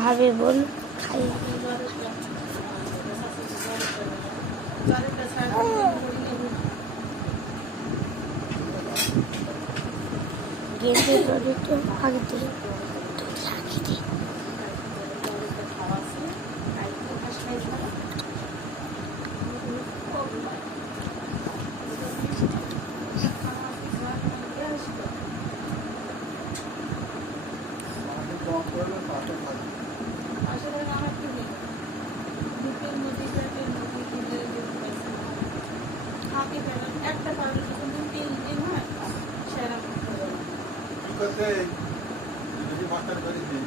ভাবে বল খাই গেঁদে ধরে তো আগে দিই লাগিয়ে দিই একটা পাউডার যখন 2-3 দিন হয় সেরকম করতে যদি মাস্টার করে দিই